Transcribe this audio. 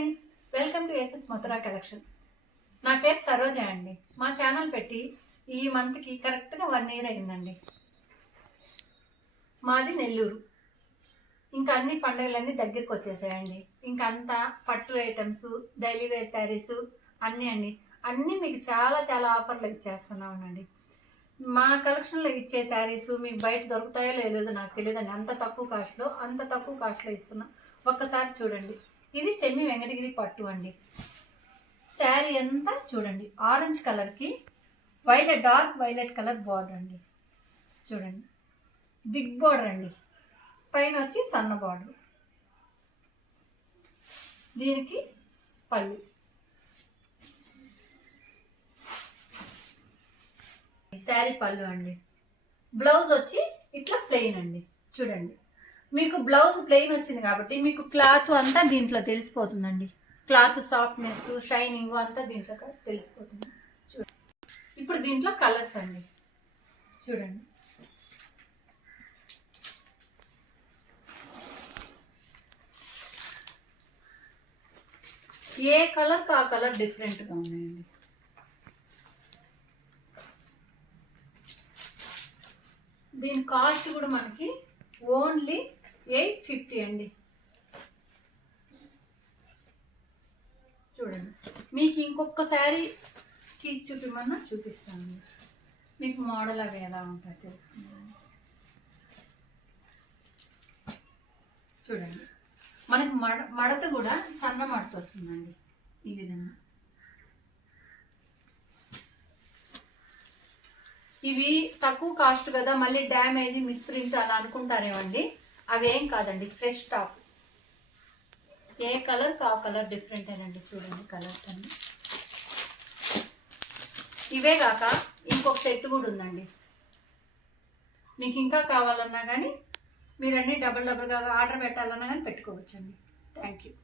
Friends, welcome to SS Mathura collection. నా పేరు సరోజ అండి. మా ఛానల్ పెట్టి ఈ మంత్కి కరెక్ట్గా 1 year అయిందండి. మాది నెల్లూరు. ఇంకా అన్ని పండుగలన్నీ దగ్గరికి వచ్చేసాయండి. ఇంకా అంతా పట్టు ఐటమ్స్, డైలీ వేర్ శారీస్ అన్నీ అండి. అన్నీ మీకు చాలా చాలా ఆఫర్లు ఇచ్చేస్తున్నామండి. మా కలెక్షన్లో ఇచ్చే శారీస్ మీకు బయట దొరుకుతాయో లేదో నాకు తెలియదండి. అంత తక్కువ కాస్ట్లో ఇస్తున్నాం. ఒక్కసారి చూడండి. ఇది సెమీ వెంకటగిరి పట్టు అండి. శారీ అంతా చూడండి, ఆరెంజ్ కలర్కి డార్క్ వైలెట్ కలర్ బార్డర్ అండి. చూడండి, బిగ్ బార్డర్ అండి. పైన వచ్చి సన్న బార్డర్. దీనికి పళ్ళు. శారీ పళ్ళు అండి. బ్లౌజ్ వచ్చి ఇట్లా ప్లెయిన్ అండి. చూడండి, మీకు బ్లౌజ్ ప్లెయిన్ వచ్చింది కాబట్టి మీకు క్లాత్ అంతా దీంట్లో తెలిసిపోతుందండి. క్లాత్ సాఫ్ట్నెస్, షైనింగ్ అంతా దీంట్లో తెలిసిపోతుంది. చూడండి, ఇప్పుడు దీంట్లో కలర్స్ అండి. చూడండి, ఏ కలర్కి ఆ కలర్ డిఫరెంట్గా ఉన్నాయండి. దీని కాస్ట్ కూడా మనకి ఓన్లీ 850 అండి. చూడండి, మీకు ఇంకొకసారి తీసి చూపిమన్నా చూపిస్తాను. మీకు మోడల్ అవి ఎలా ఉంటాయి తెలుసుకుందాం. చూడండి, మనకు మడత కూడా సన్న మడత వస్తుందండి. ఈ విధంగా ఇవి తక్కువ కాస్ట్ కదా, మళ్ళీ డ్యామేజ్, మిస్ప్రింట్ అలా అనుకుంటారేమండి. అవేం కాదండి, ఫ్రెష్ స్టాక్. ఏ కలర్ ఆ కలర్ డిఫరెంట్ అండి. చూడండి, కలర్స్ అన్ని ఇవే కాక ఇంకొక సెట్ కూడా ఉందండి. మీకు ఇంకా కావాలన్నా కానీ మీరు అన్నీ డబుల్గా ఆర్డర్ పెట్టాలన్నా కానీ పెట్టుకోవచ్చండి. Thank you.